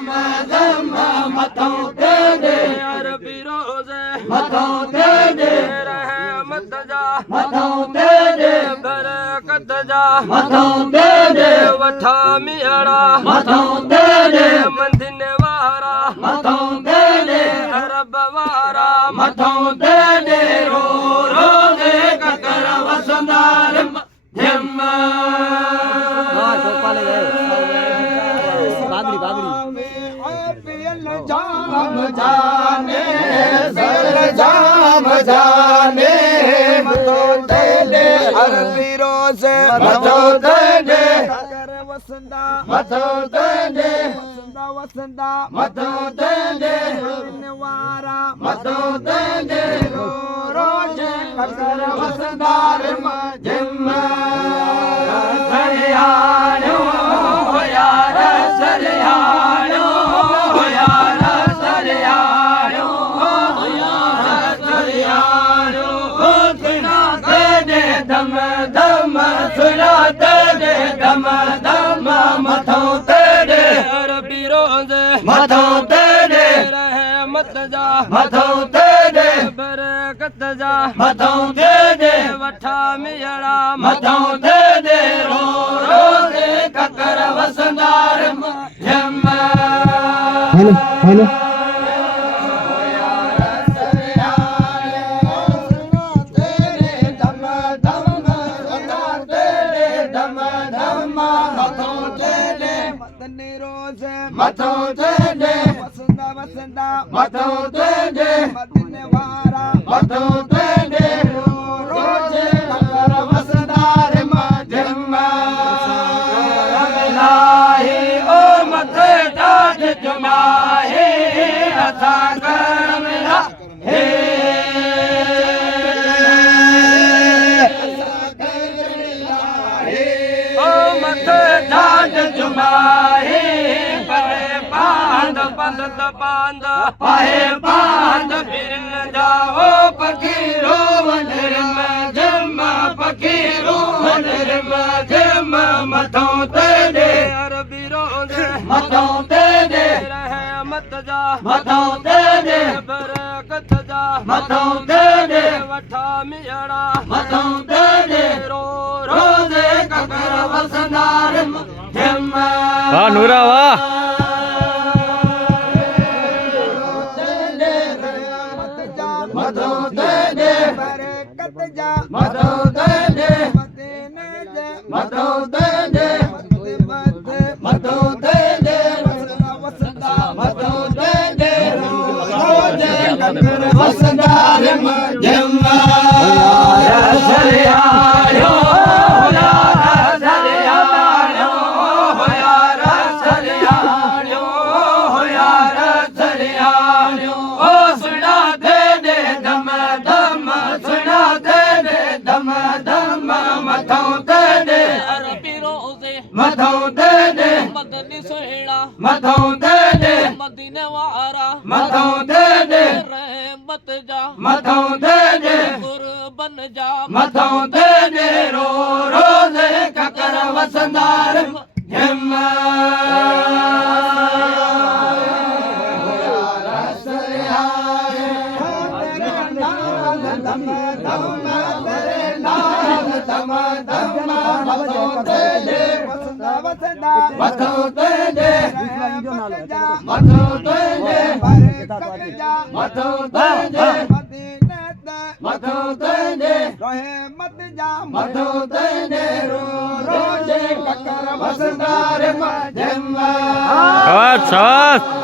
मथों तेरे अरबी रोज़े मथों तेरे रहमत जा मथों तेरे बरकत जा मथों तेरे वठा मियाड़ा मथों तेरे मंदिने वारा मथों तेरे अरब वारा मथों तेरे रो रो दे ककर वसंदार झिम जाम जाने सर जाम जाने मथों तेरे अरबी रोज़े मथों तेरे वसंदा मथों तेरे वसंदा मथों तेरे वारा मथों तेरे रो रोज ककर वसंदार झिम सरियाणो यार सरियाणो यार सरियाणो यार सरियाणो सुना तेरे दम दम सुना तेरे दम दम मथों तेरे अरबी रोज़े मथों तेरे रहमत जा मथों तेरे बरकत जा मथों तेरे वठा मियाड़ा मथों तेरे रो रो दे ककर वसंदार झिम हेलो मथों तेरे वसंदा वसंदा मथों तेरे मदीने वारा मथों तेरे रोज ककर वसंदार झिम इलाही ओ मथे ताज जुमाहे असां कर मिला हे ओ मथे ताज जुमाहे पांद पंद पांद पाए पांद फिर न जाओ पकीरो वनरम झिम पकीरो वनरम झिम मथों तेरे अरबी रोज़े मथों तेरे रहमत जा मथों तेरे बरकत जा मथों तेरे वठा मियाड़ा मथों तेरे रो रो दे ककर वसंदार झिम वाह नूरा वाह मथों तेरे बरकत जा मथों तेरे मदीने जा मथों तेरे मथों तेरे वसंदा मथों तेरे रोज ककर वसंदार झिम सरियाणो यार सरियाणो यार सरियाणो यार सरियाणो ओ सुना दे दम दम सुना दे दम दम मथों तेरे अरबी रोज़े मथों तेरे मदनी सुहेड़ा मथों तेरे मदीने वारा मथों तेरे रहमत जा मथों तेरे कुर्बन जा मथों तेरे रो रो दे ककर वसंदार झिम मथों तेरे मथों तेरे मथों तेरे मथों तेरे मथों तेरे रहमत जा मथों तेरे रो रोज ककर वसंदार झिम शाबाश शाबाश